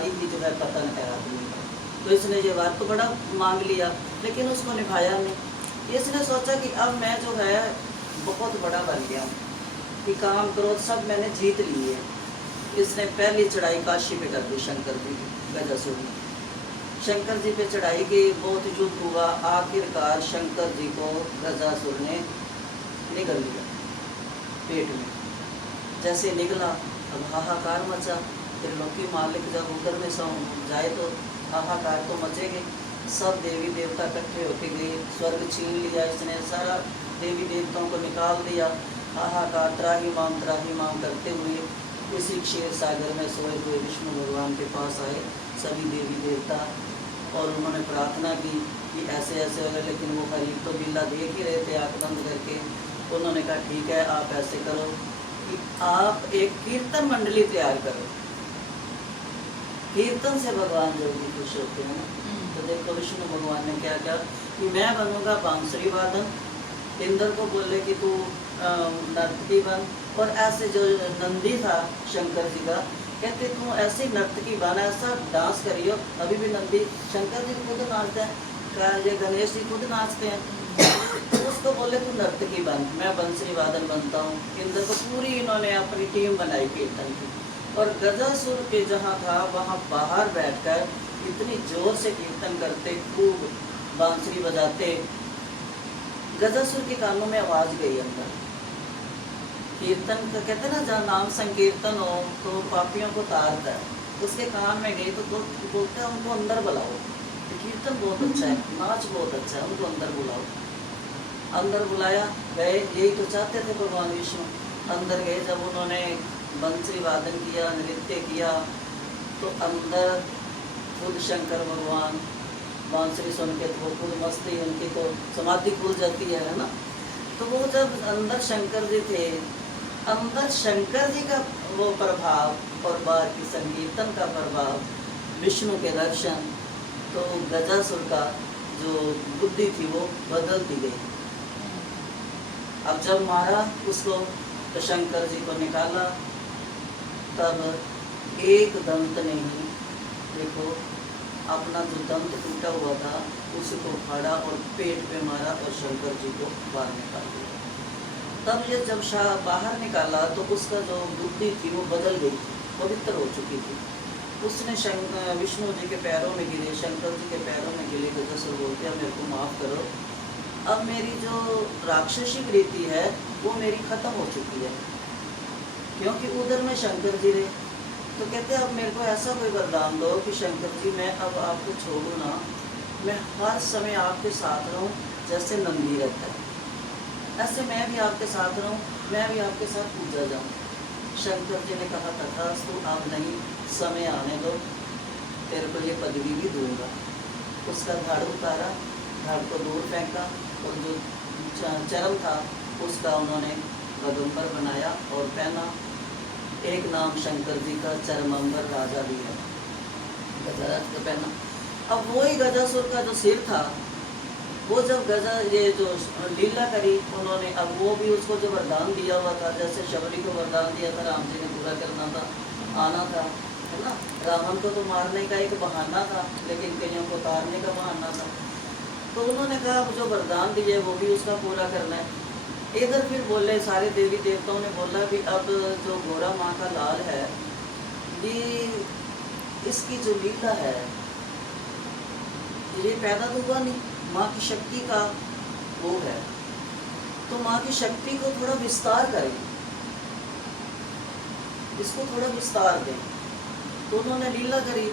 हमारी ही जो है पतन है आदमी का। तो इसने ये बात तो बड़ा मांग लिया, लेकिन उसको निभाया नहीं। इसने सोचा कि अब मैं जो है बहुत बड़ा बन गया हूँ, कि काम क्रोध सब मैंने जीत लिए। इसने पहली चढ़ाई काशी पे कर दी शंकर जी की, गजासुर ने। शंकर जी पे चढ़ाई की, बहुत युद्ध हुआ, आखिरकार शंकर जी को गजासुर ने निगल लिया पेट में। जैसे निकला, अब हाहाकार मचा। फिर लोकी मालिक जब उधर में जाए तो हाहाकार तो मचेंगे। सब देवी देवता इकट्ठे होके गए, स्वर्ग छीन लिया इसने, सारा देवी देवताओं को निकाल दिया। हाहाकार त्राही माम करते हुए उसी क्षीर सागर में सोए हुए विष्णु भगवान के पास आए सभी देवी देवता, और उन्होंने प्रार्थना की कि ऐसे ऐसे होगा। लेकिन वो गरीब तो बिल्ला देख ही रहे थे आँख बंद करके। उन्होंने कहा ठीक है, आप ऐसे करो कि आप एक कीर्तन मंडली तैयार करो। कीर्तन से भगवान जल्दी खुश होते हैं ना। तो देखो विष्णु भगवान ने क्या किया कि मैं बनूंगा बांसुरी वादन, इंद्र को बोले कि तू नर्तकी बन, और ऐसे जो नंदी था शंकर जी का, कहते तू ऐसे नर्तकी बन, ऐसा डांस करियो। अभी भी नंदी शंकर जी खुद नाचते हैं, क्या ये गणेश जी खुद नाचते हैं। उसको बोले तू नर्तकी बन, मैं बंसरी वादन बनता हूँ। इंद्र को पूरी इन्होंने अपनी टीम बनाई कीर्तन की, और गजासुर के जहाँ था वहाँ बाहर बैठकर इतनी जोर से कीर्तन करते, खूब बांसुरी बजाते। गजासुर के कानों में आवाज़ गई अंदर। कीर्तन का कहते हैं ना, जहाँ नाम संकीर्तन हो तो पापियों को तारता है। उसके कान में गई तो बोलते हैं उनको अंदर बुलाओ, कीर्तन बहुत अच्छा है, नाच बहुत अच्छा है, उनको अंदर बुलाओ। अंदर बुलाया, गए, यही तो चाहते थे भगवान विष्णु। अंदर गए, जब उन्होंने बंसरी वादन किया, नृत्य किया, तो अंदर खुद शंकर भगवान बांसुरी सुन के तो वो खुद मस्ती, उनकी तो समाधि खुल जाती है ना। तो वो जब अंदर शंकर जी थे, अंदर शंकर जी का वो प्रभाव और बाहर की संकीर्तन का प्रभाव, विष्णु के दर्शन, तो गजासुर का जो बुद्धि थी वो बदलती गई। अब जब मारा उसको तो शंकर जी को निकाला, तब एक दंत नहीं, देखो अपना जो दंत टूटा हुआ था उसको फाड़ा और पेट पे मारा और शंकर जी को बाहर निकाल दिया। तब ये जब बाहर निकाला तो उसका जो बुद्धि थी वो बदल गई थी, पवित्र हो चुकी थी। उसने विष्णु जी के पैरों में गिरे, शंकर जी के पैरों में गिरे, गजासुर बोल दिया मेरे को माफ़ करो, अब मेरी जो राक्षसी वृत्ति है वो मेरी ख़त्म हो चुकी है, क्योंकि उधर में शंकर जी रहे। तो कहते अब मेरे को ऐसा कोई वरदान दो कि शंकर जी मैं अब आपको छोड़ूँ ना, मैं हर समय आपके साथ रहूँ, जैसे नंदी रहता है ऐसे मैं भी आपके साथ रहूँ, मैं भी आपके साथ पूजा जाऊँ। शंकर जी ने कहा तथास्तु, अब नहीं, समय आने दो, तेरे को ये पदवी भी दूंगा। उसका धड़ उतारा, धड़ को दूर फेंका, और जो चरम था उसका उन्होंने गगंबर बनाया और पहना। एक नाम शंकर जी का चरमंबर राजा भी है, गजराज का पहना। अब वही गजासुर का जो सिर था, वो जब ये जो लीला करी उन्होंने, अब वो भी उसको जो वरदान दिया हुआ था, जैसे शबरी को वरदान दिया था, राम जी ने पूरा करना था, आना था, है ना। रावण को तो मारने का एक बहाना था, लेकिन कईयों को तारने का बहाना था। तो उन्होंने कहा अब जो वरदान दिए वो भी उसका पूरा करना है। इधर फिर बोले, सारे देवी देवताओं ने बोला भी अब जो गोरा माँ का लाल है, ये इसकी जो लीला है ये पैदा तो हुआ नहीं, माँ की शक्ति का वो है, तो माँ की शक्ति को थोड़ा विस्तार करें, इसको थोड़ा विस्तार दें। तो उन्होंने लीला करी,